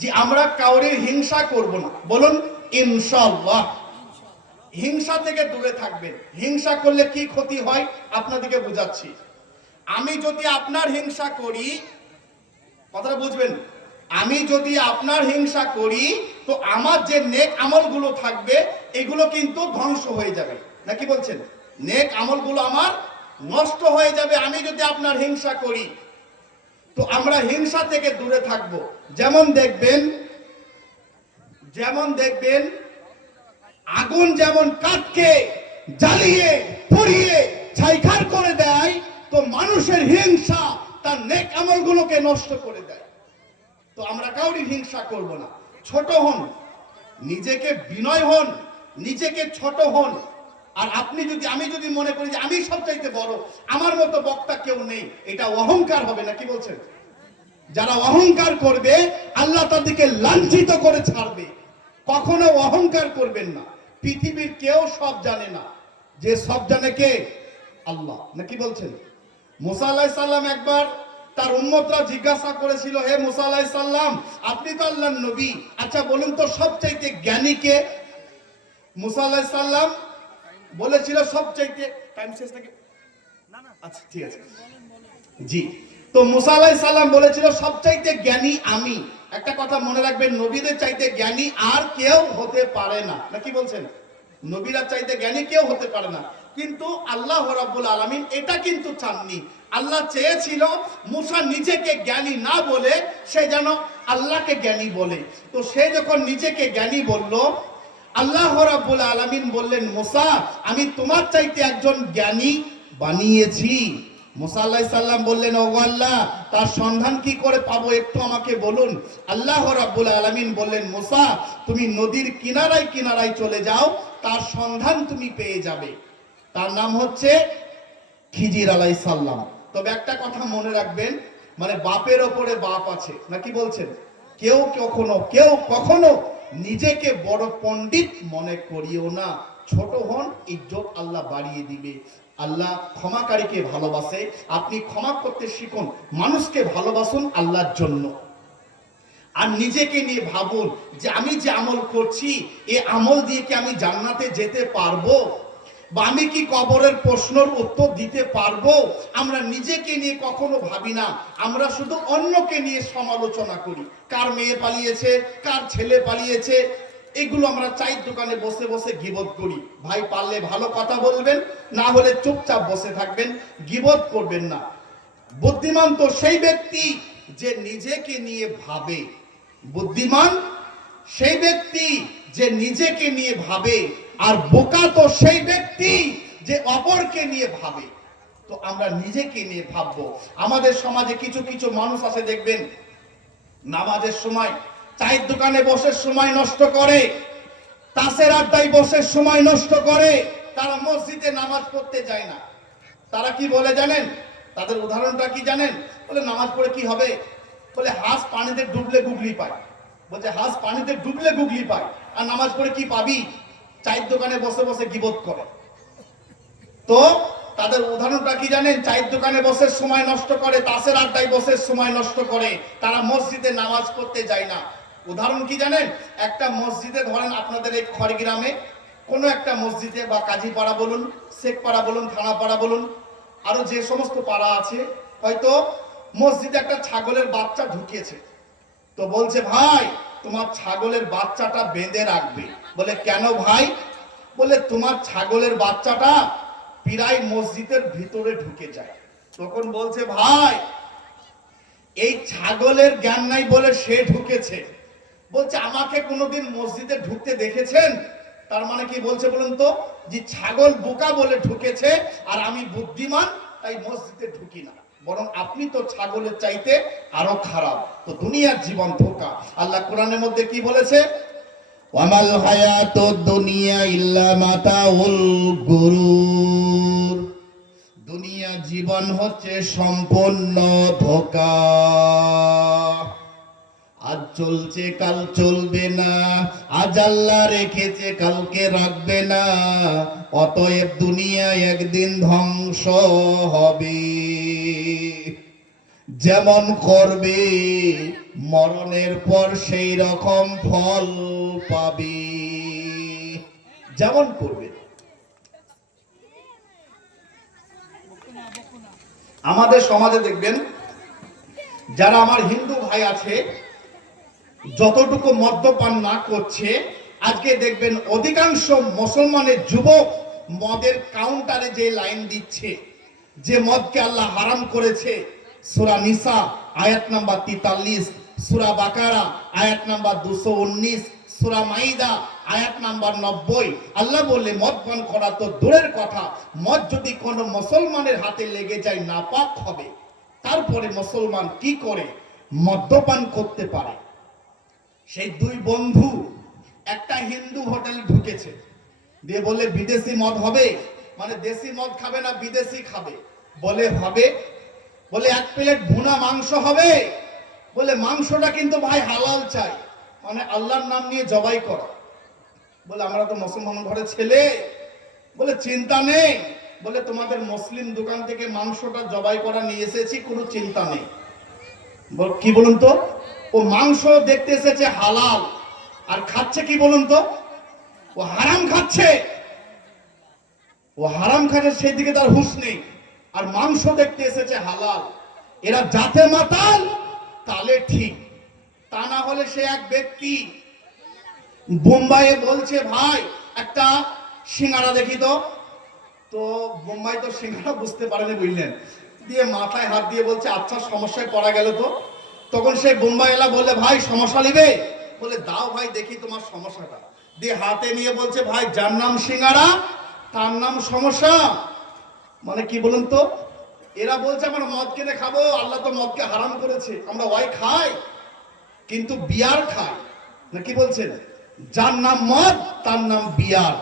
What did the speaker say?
যে আমরা কাউরির হিংসা করব না। বলুন ইনশাআল্লাহ। হিংসা থেকে দূরে থাকবেন। হিংসা করলে কি ক্ষতি হয় আপনাদেরকে বোঝাচ্ছি। আমি যদি আপনার হিংসা করি, কথাটা বুঝবেন, আমি যদি আপনার হিংসা করি তো আমার যে নেক আমলগুলো থাকবে এগুলো কিন্তু ধ্বংস হয়ে যাবে, নাকি বলছেন? নেক আমলগুলো আমার নষ্ট হয়ে যাবে আমি যদি আপনার হিংসা করি। তো আমরা হিংসা থেকে দূরে থাকব। যেমন দেখবেন আগুন যেমন কাঠকে জ্বালিয়ে পুড়িয়ে ছাইখার করে দেয়, তো মানুষের হিংসা তার নেক আমলগুলোকে নষ্ট করে দেয়। তো আমরা কাউরি হিংসা করব না। ছোট হন, নিজেকে বিনয় হন, নিজেকে ছোট হন। আর আমি যদি মনে করি যে আমি সবচাইতে বড়, আমার মতো বক্তা কেউ নেই, এটা অহংকার হবে, না কি বলছেন? যারা অহংকার করবে আল্লাহ তাদেরকে লাঞ্ছিত করে ছাড়বে। কখনো অহংকার করবেন না। পৃথিবীর কেউ সব জানে না, যে সব জানে কে? আল্লাহ, না কি বলছেন? মুসা আলাইহিস সালাম একবার তার উম্মতরা জিজ্ঞাসা করেছিল, হে মুসা আলাইহিস সালাম, আপনি তো আল্লাহর নবী, আচ্ছা বলুন তো সবচাইতে জ্ঞানী কে? মুসা আলাইহিস সালাম বলেছিল সবচাইতে, টাইম শেষ নাকি? আচ্ছা ঠিক আছে, জি। তো মুসা আলাইহিস সালাম বলেছিল সবচাইতে জ্ঞানী আমি। একটা কথা মনে রাখবেন, নবীদের চাইতে জ্ঞানী আর কেউ হতে পারে না, নাকি বলছেন? নবীরা চাইতে জ্ঞানী কেউ হতে পারে না। কিন্তু আল্লাহ রাব্বুল আলামিন এটা কিন্তু চাননি। আল্লাহ চেয়েছিল মুসা নিজেকে জ্ঞানী না বলে সে যেন আল্লাহকে জ্ঞানী বলে। তো সে যখন নিজেকে জ্ঞানী বলল, আল্লাহ রাব্বুল আলামিন বললেন, মুসা আমি তোমার চাইতে একজন জ্ঞানী বানিয়েছি। মুসা আলাইহিস সালাম বললেন, ওগো আল্লাহ, তার সন্ধান কি করে পাবো একটু আমাকে বলুন। আল্লাহ রাব্বুল আলামিন বললেন, মুসা তুমি নদীর কিনারায় কিনারায় চলে যাও, তার সন্ধান তুমি পেয়ে যাবে। তার নাম হচ্ছে খিজির আলাইহিস সালাম। তবে একটা কথা মনে রাখবেন, মানে বাপের ওপরে বাপ আছে, নাকি বলছেন? কেউ কখনো নিজেকে বড় পণ্ডিত মনে করিও না। ছোট হন, ইজ্জত আল্লাহ বাড়িয়ে দিবে। আল্লাহ ক্ষমাকারীকে ভালোবাসে। আপনি ক্ষমা করতে শিখুন, মানুষকে ভালোবাসুন আল্লাহর জন্য। আর নিজেকে নিয়ে ভাবুন যে আমি যে আমল করছি এই আমল দিয়ে কি আমি জান্নাতে যেতে পারবো, বা আমি কি কবরের প্রশ্নের উত্তর দিতে পারবো? আমরা নিজেকে নিয়ে কখনো ভাবি না, আমরা শুধু অন্যকে নিয়ে সমালোচনা করি। কার মেয়ে পালিয়েছে, কার ছেলে পালিয়েছে, এগুলো আমরা চায়ের দোকানে বসে বসে গীবত করি। ভাই পারলে ভালো কথা বলবেন, না হলে চুপচাপ বসে থাকবেন, গীবত করবেন না। বুদ্ধিমান তো সেই ব্যক্তি যে নিজেকে নিয়ে ভাবে। বুদ্ধিমান সেই ব্যক্তি যে নিজেকে নিয়ে ভাবে, আর বোকা তো সেই ব্যক্তি যে অপরকে নিয়ে ভাবে। তো আমরা নিজেকে নিয়ে ভাববো। আমাদের সমাজে কিছু কিছু মানুষ আছে, দেখবেন নামাজের সময় চায়ের দোকানে বসে সময় নষ্ট করে, তাসের আড্ডায় বসে সময় নষ্ট করে, তারা মসজিদে নামাজ পড়তে যায় না। তারা কি বলে জানেন? তাদের উদাহরণটা কি জানেন? বলে নামাজ পড়ে কি হবে? বলে হাঁস পানিতে ডুবলে গুগলি পায়। বলছে হাঁস পানিতে ডুবলে গুগলি পায়, আর নামাজ পড়ে কি পাবি? চায়ের দোকানে বসে বসে গীবত করে। তো তাদের উদাহরণটা কি জানেন? চায়ের দোকানে বসে সময় নষ্ট করে, তাসের আড্ডায় বসে সময় নষ্ট করে, তারা মসজিদে নামাজ পড়তে যায় না। উদাহরণ কি জানেন? একটা মসজিদে, ধরেন আপনাদের এই খড়গ্রামে কোনো একটা মসজিদে, বা কাজীপাড়া বলুন, শেখপাড়া বলুন, থানাপাড়া বলুন, আরো যে সমস্ত পাড়া আছে, হয়তো মসজিদে একটা ছাগলের বাচ্চা ঢুকিয়েছে। তো বলছে, ভাই তোমার ছাগলের বাচ্চাটা বেঁধে রাখবে। বলে কেন ভাই? বলে তোমার ছাগলের বাচ্চাটা প্রায় মসজিদের ভিতরে ঢুকে যায়। তখন বলছে, ভাই এই ছাগলের জ্ঞান নাই বলে সে ঢুকেছে। বলছে আমাকে কোনোদিন মসজিদে ঢুকতে দেখেছেন? তার মানে কি বলছে বলুন তো? যে ছাগল বোকা বলে ঢুকেছে, আর আমি বুদ্ধিমান তাই মসজিদে ঢুকি না। বরং আপনি তো ছাগলের চাইতে আরো খারাপ। তো দুনিয়ার জীবন ধোঁকা। আল্লাহ কোরআনের মধ্যে কি বলেছে? ওয়ামাল হায়াতুদ দুনিয়া ইল্লা মাতাউল গুরুর। দুনিয়া জীবন হচ্ছে সম্পূর্ণ ধোঁকা। আজ চলছে কাল চলবে না, আজ আল্লাহ রেখেছে কালকে রাখবে না। অতএব দুনিয়া একদিন ধ্বংস হবে। যেমন করবে মরণের পর সেই রকম ফল পাবে। যেমন করবে। আমাদের সমাজে দেখবেন যারা আমার হিন্দু ভাই আছে যতটুকু মদ্যপান না করছে, আজকে দেখবেন অধিকাংশ মুসলমানের যুবক মদের কাউন্টারে যে লাইন দিচ্ছে, যে মদকে আল্লাহ হারাম করেছে। সূরা নিসা আয়াত নাম্বার 43, সূরা বাকারা আয়াত নাম্বার 219, সূরা মাইদা আয়াত নাম্বার 90। আল্লাহ বললে মদ পান করা তো দূরের কথা, মদ যদি কোনো মুসলমানের হাতে লেগে যায় নাপাক হবে। তারপরে মুসলমান কি করে মদ্যপান করতে পারে? সেই দুই বন্ধু একটা হিন্দু হোটেল ঢুকেছে, দিয়ে বলে বিদেশি মদ হবে, মানে দেশি মদ খাবে না বিদেশি খাবে? বলে হবে। বলে এক প্লেট ভুনা মাংস হবে? বলে মাংসটা কিন্তু ভাই হালাল চাই, মানে আল্লাহর নাম নিয়ে জবাই করা। বলে আমরা তো মুসলমান ঘরের ছেলে। বলে চিন্তা নেই, বলে তোমাদের মুসলিম দোকান থেকে মাংসটা জবাই করা নিয়ে এসেছি, কোনো চিন্তা নেই। কি বলুন তো, ও মাংস দেখতে এসেছে হালাল, আর খাচ্ছে কি বলুন তো, ও হারাম খাচ্ছে। ও হারাম খাচ্ছে, সেই দিকে তার হুঁশ নেই, আর মাংস দেখতে এসেছে হালাল। এরা জাতে মাতাল, তাহলে ঠিক। তা না হলে সে এক ব্যক্তি বোম্বাইয়ে বলছে ভাই একটা সিঙ্গারা দেখি তো। তো বোম্বাই তো সিঙ্গারা বুঝতে পারেনি, বুঝলেন, দিয়ে মাথায় হাত দিয়ে বলছে আচ্ছা সমস্যায় পড়া গেল তো। তখন সেই বোম্বাই এলা বললে ভাই সমস্যা নিবে? বলে দাও ভাই দেখি তোমার সমস্যাটা। দিয়ে হাতে নিয়ে বলছে ভাই যার নাম সিঙ্গারা তার নাম সমস্যা। মানে কি বলুন তো, এরা বলছে আমরা মদ কিনে খাবো, আল্লাহ তো মদকে হারাম করেছে, আমরা ওয়াই খাই, কিন্তু বিয়ার খাই না। কি বলছেন? যার নাম মদ তার নাম বিয়ার।